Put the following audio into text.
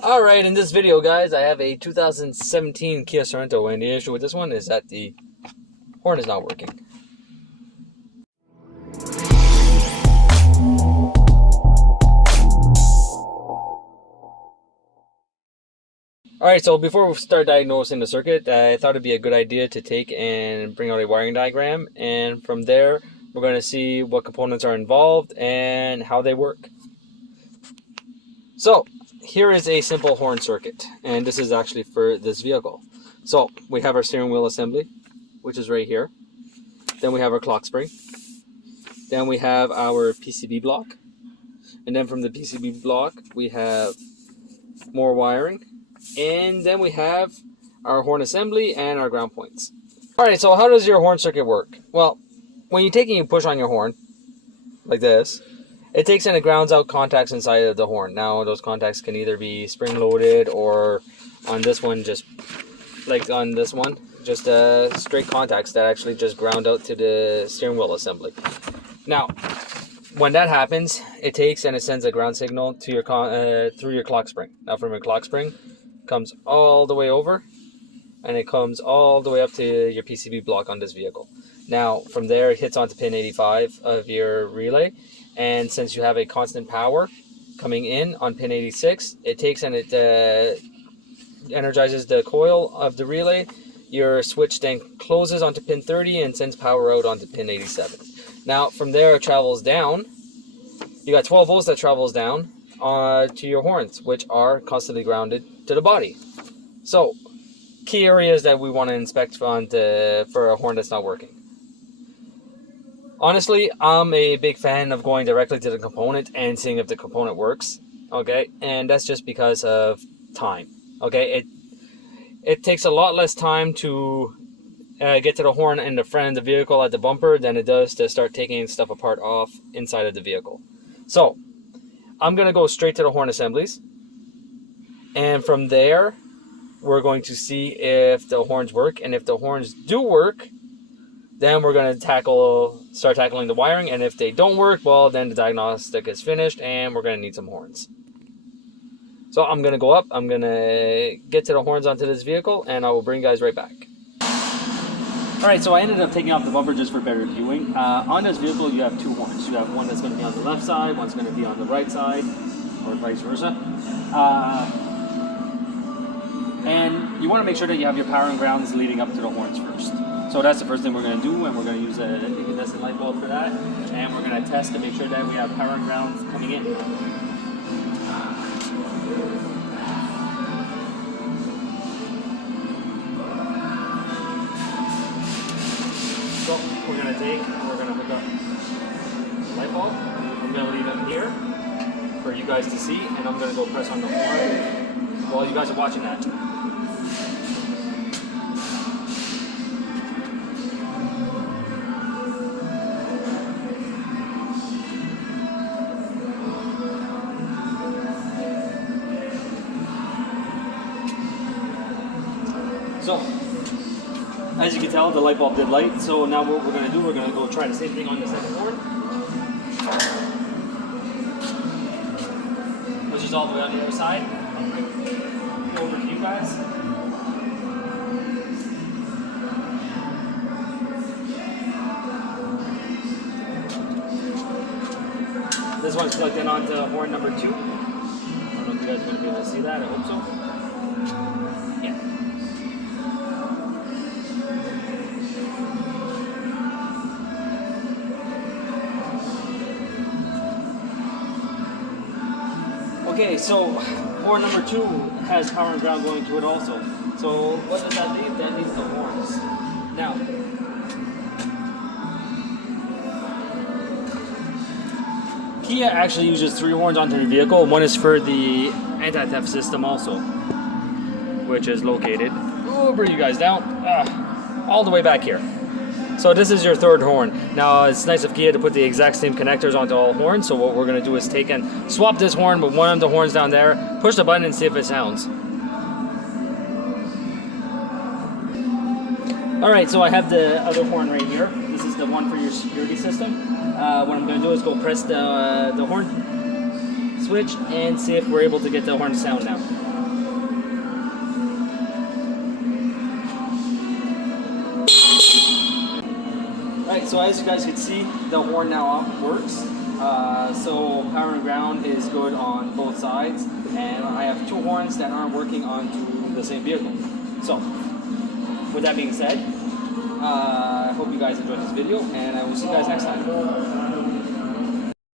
Alright, in this video, guys, I have a 2017 Kia Sorento, and the issue with this one is that the horn is not working. Alright, so before we start diagnosing the circuit, I thought it'd be a good idea to take and bring out a wiring diagram, and from there, we're going to see what components are involved and how they work. So, here is a simple horn circuit, and this is actually for this vehicle. So, we have our steering wheel assembly, which is right here. Then we have our clock spring. Then we have our PCB block. And then from the PCB block, we have more wiring. And then we have our horn assembly and our ground points. Alright, so how does your horn circuit work? Well, when you take and you push on your horn, like this, it takes and it grounds out contacts inside of the horn. Now, those contacts can either be spring-loaded or on this one, just like on this one, just straight contacts that actually just ground out to the steering wheel assembly. Now, when that happens, it takes and it sends a ground signal to your through your clock spring. Now, from your clock spring, comes all the way over, and it comes all the way up to your PCB block on this vehicle. Now, from there, it hits onto pin 85 of your relay. And since you have a constant power coming in on pin 86, it takes and it energizes the coil of the relay. Your switch then closes onto pin 30 and sends power out onto pin 87. Now, from there, it travels down. You got 12 volts that travels down to your horns, which are constantly grounded to the body. So, key areas that we want to inspect for a horn that's not working. Honestly, I'm a big fan of going directly to the component and seeing if the component works, okay? And that's just because of time, okay? It takes a lot less time to get to the horn in the front of the vehicle at the bumper than it does to start taking stuff apart off inside of the vehicle. So, I'm going to go straight to the horn assemblies. And from there, we're going to see if the horns work. And if the horns do work, then we're going to start tackling the wiring, and if they don't work, well, then the diagnostic is finished, and we're going to need some horns. So I'm going to go up, I'm going to get to the horns onto this vehicle, and I will bring you guys right back. Alright, so I ended up taking off the bumper just for better viewing. On this vehicle, you have two horns. You have one that's going to be on the left side, one's going to be on the right side, or vice versa. And you want to make sure that you have your power and grounds leading up to the horns first. So that's the first thing we're going to do, and we're going to use an incandescent light bulb for that. And we're going to test to make sure that we have power and grounds coming in. So we're going to take and we're going to hook up the light bulb. I'm going to leave it here for you guys to see, and I'm going to go press on the horn while you guys are watching that. So, as you can tell, the light bulb did light. So now what we're going to do, we're going to go try the same thing on the second horn. Which is all the way on the other side. Over to you guys. This one's plugged in onto horn number 2. I don't know if you guys are going to be able to see that. I hope so. Yeah. Okay, so horn number 2 has power and ground going to it also. So what does that leave? That leaves the horns. Now, Kia actually uses 3 horns onto the vehicle. One is for the anti-theft system also, which is located, we'll bring you guys down, all the way back here. So this is your third horn. Now, it's nice of Kia to put the exact same connectors onto all horns, so what we're going to do is take and swap this horn with one of the horns down there, push the button and see if it sounds. Alright, so I have the other horn right here. This is the one for your security system. What I'm going to do is go press the horn switch and see if we're able to get the horn sound now. Alright, so as you guys can see, the horn now works. So power and ground is good on both sides, and I have two horns that aren't working onto the same vehicle. So, with that being said, I hope you guys enjoyed this video, and I will see you guys next time.